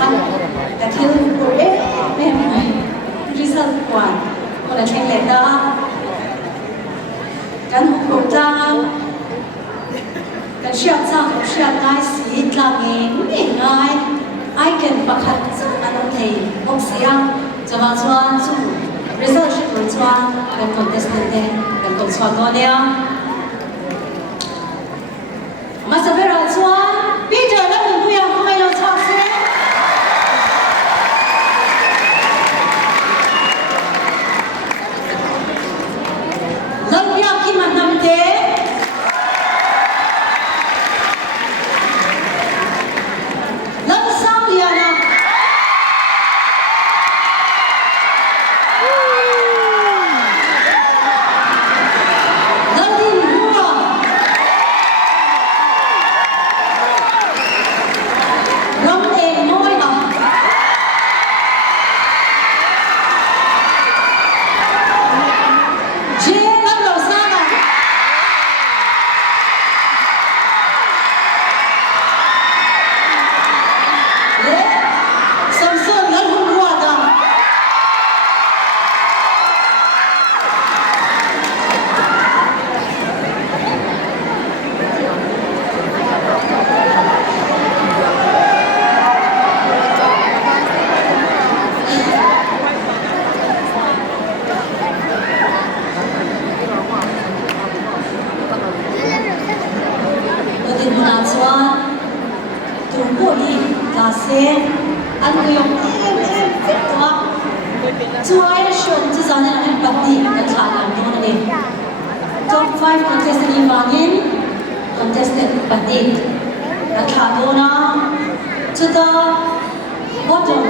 มันแต่ที่เราเอ๊ะไม่ไม่ที่สักกว่าคนละเช่นเลยนะกันหุบกจางกันเชื่อจ้างเชื่อง่ายสีกลางเองไม่ง่ายไอ้เกินประคันสุดอันนั้นเลยออกเสียงจะมาชวนสู้ result ชิบุญชวนกันคอนเทสต์เดนกันกดชวนตัวเดียวมาสับเปลือกชวนพี่เจอแล้วมึงผู้ยังทำไมเราชอบเสียเราอยากกินมันทำเด็กอันก็ยังฟิตตัวช่วยชวนจะสอนให้ปฏิบัติการนั่นเอง Top 5 contestant ที่มายิน contestant ปฏิบัติการตัวนะจุด bottom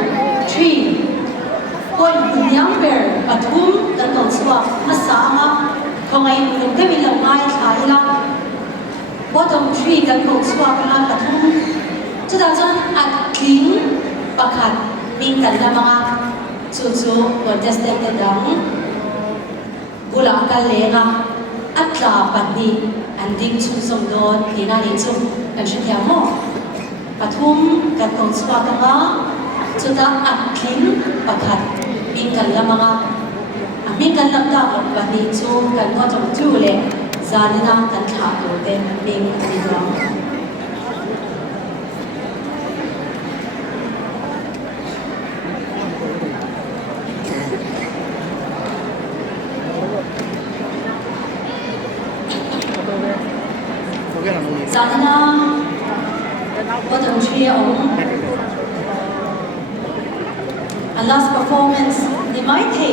3 คนยังเปิดปฐุมกันต่อสู้ภาษามาของไอ้หนุ่มก็มีหลายหลายละ bottom 3 กันต่อสู้กันปฐุมจุดนั้นอัดทิ้งประคันมีกันละมั้งจู่ๆวันเดสเตนดังบุลากันเลยนะอัตลาปัดดีอันดิ้งชุ่มสมโดนที่นั่นเองกันเชียร์มั่งปฐุมกันตรงสวากันมาจุดนั้นอัดทิ้งประคันมีกันละมั้งมีกันละดาวปัดดีจู่กันก็จงจู่เลยจานนั้นกันขาดตัวเต็มดิ้งดีดองSana bottom three a last performance di mai the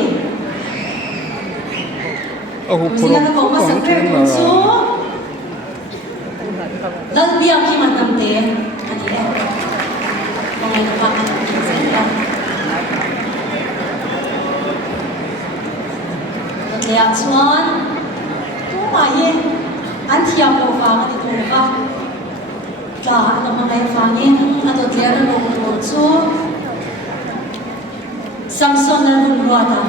sila ka ko masakre so dal biya ki man tamte ani le mga napakan sila kaya chuan tu maiอันที่ยังโลฟ้ามันถูกป่ะจ้าเรามาในฟ้านี้อันตัวเดียวเราลงตัวชูซัมซุงเราดูว่าตา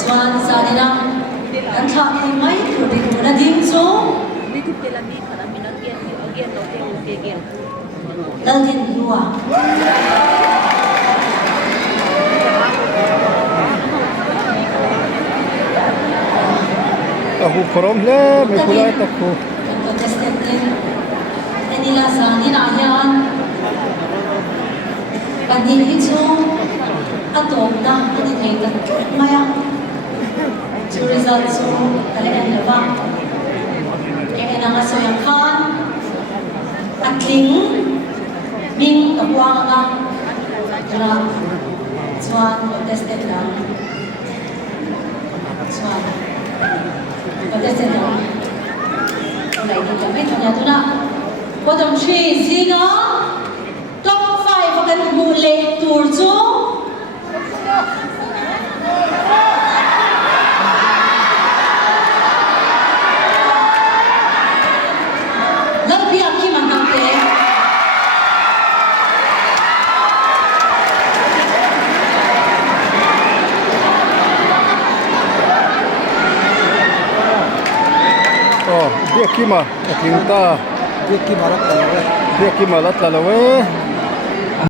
ชวนซาดินะอันท่าเองไม่ถูกดีกว่าดิ้งชูเราดิ้งรัวAku problem, may kulay ako. Contestant din. Nila sa ninayan. Pandin ito atong na kanitay na maya. Two results so talagang naba. Kaya nga so yung kan at ling ming kapuang nga na swan contestant lang. Swan. Contestant lang. Wala din kami. Kanya ito na. Bottom 3, sino? Top 5 akan muli tour 2. Lebih aki manampe. Oh, dia Yakima, Yakimta, Yakima Rat Lalawe. Yakima Lat Lalawe.